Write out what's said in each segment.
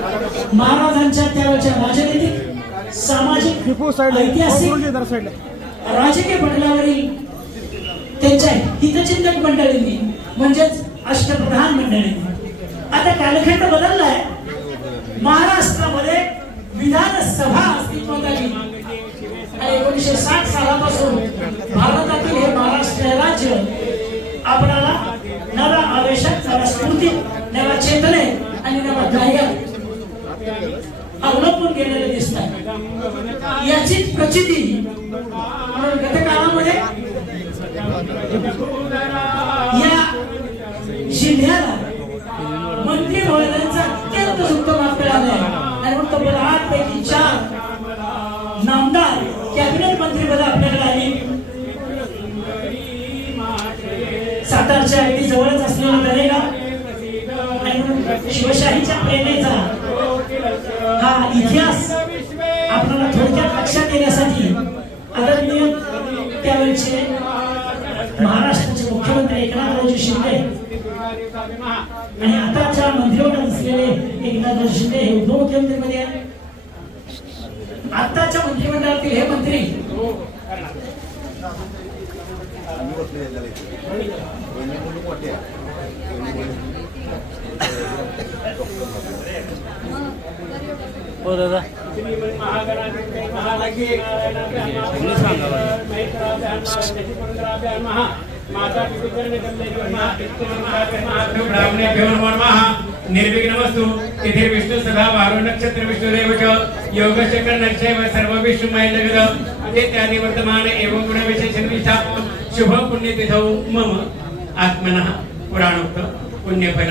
महाराजांच्या त्यावेळच्या राजनैतिक सामाजिक ऐतिहासिक साईडला राजकीय पटलावरील त्यांच्या हितचिंतक मंडळींनी म्हणजेच अष्टप्रधान मंडळींनी. आता कालखंड बदललाय. महाराष्ट्रामध्ये विधानसभा अस्तित्वात आली आणि एकोणीसशे साठ सालापासून भारतातील हे महाराष्ट्र हे राज्य आपणाला नव्या आवेशात नव्या स्फूर्ती नव्या चेतने आणि नव्या धैर्यात अवलंबून गेलेले दिसतात याची प्रचिती म्हणून गतकाळामध्ये या जिल्ह्याला मंत्री महोदयांचा अत्यंत उत्तम माप मिळालाय आणि मग तब्बल आठ पैकी चार नामदार कॅबिनेट मंत्री पद आपल्याकडे आली सातारच्या अगदी जवळच असलेला दरेगाव आणि शिवशाहीच्या प्रेरणेचा हा इतिहास आपल्याला थोडक्यात लक्षात येण्यासाठी आदरणीय त्यावेळचे महाराष्ट्राचे मुख्यमंत्री एकनाथरावजी शिंदे आणि आताच्या मंत्रिमंडळात असलेले एकनाथराव शिंदे हे उपमुख्यमंत्री मध्ये आहे आताच्या मंत्रिमंडळातील हे मंत्री हो दादा. निर्विघ्न वस्तु तिथे विष्णू सदा वारो नक्षत्र विष्णू देवच योग नक्षय सर्व विष्णू मय जगद ते त्यादी वर्तमान एवं गुण विशेषण विस्थापन शुभ पुण्य तिथौ मम आत्मनः पुराणोक्त पुण्यफल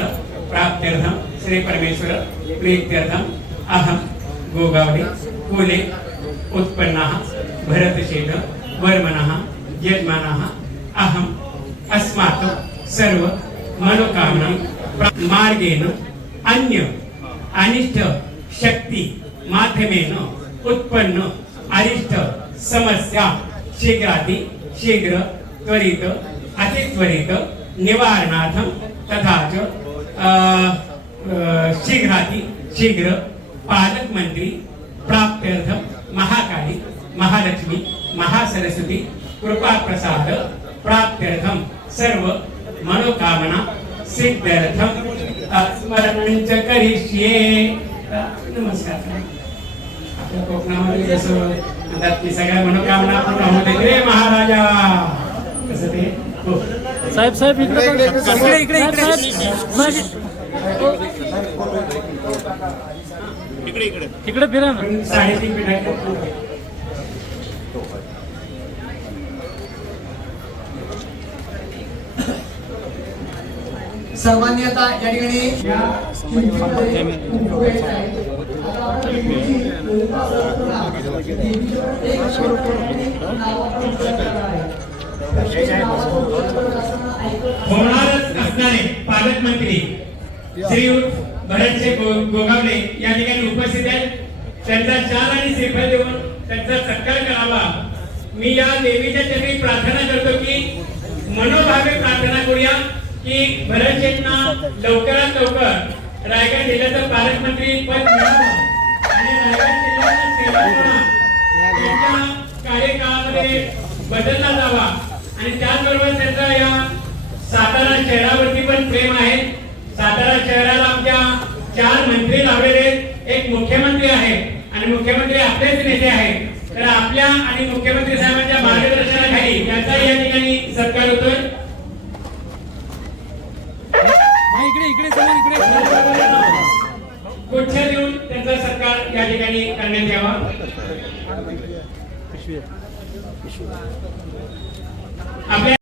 प्राप्त्यर्थम श्री परमेश्वर प्रीत्यर्थम अहम गोगावडे कोले उत्पन्नाः भरतशेठ वर्मन यजमान अहम अस्मात् सर्व मनोकामना मार्गेन मार्गेण अन्य अनिष्ट शक्ती माध्यमेन उत्पन्न अरिष्ट समस्या शीघ्राति शीघ्र त्वरित अतित्वरित निवारणार्थं तथा च अ, शीघ्राति शीघ्र पालक मंत्री प्राप्त्यर्थम महाकाली महालक्ष्मी महासरस्वती कृपा प्रसाद प्राप्त्यर्थम सर्व मनोकामना सिद्ध्यर्थम स्मरण च करिष्ये नमस्कार। आपल्या कोकणामध्ये जसं म्हणतात की सगळ्या मनोकामना पूर्ण होते रे महाराजा. कसं ते? साहेब साहेब इकडे इकडे इकडे इकडे इकडे. फिरा ना. साडेतीन पिढ्या सर्वांनी आता या ठिकाणी होणारच असणारे पालकमंत्री श्री भरतचे गोगावले या ठिकाणी उपस्थित आहेत. त्यांचा शाल आणि श्रीफळ देऊन त्यांचा सत्कार करावा. मी या देवीच्या चरणी प्रार्थना करतो की मनोभावे प्रार्थना करूया की भरत लवकरात लवकर रायगड जिल्ह्याचं पालकमंत्री पद मिळावं. आणि रायगड जिल्ह्याचा सेवा त्यांच्या कार्यकाळामध्ये बदलला जावा. आणि त्याचबरोबर त्यांचा या सातारा शहरावरती पण प्रेम आहे. सातारा शहराला चार मंत्री लावलेले. एक मुख्यमंत्री आहे आणि मुख्यमंत्री आपलेच नेते आहेत. तर आपल्या आणि मुख्यमंत्री साहेबांच्या मार्गदर्शनाखाली त्यांचा या ठिकाणी सत्कार होतोय. इकडे इकडे समोर इकडे. गुच्छ देऊन त्यांचा सत्कार या ठिकाणी करण्यात यावा. आपल्या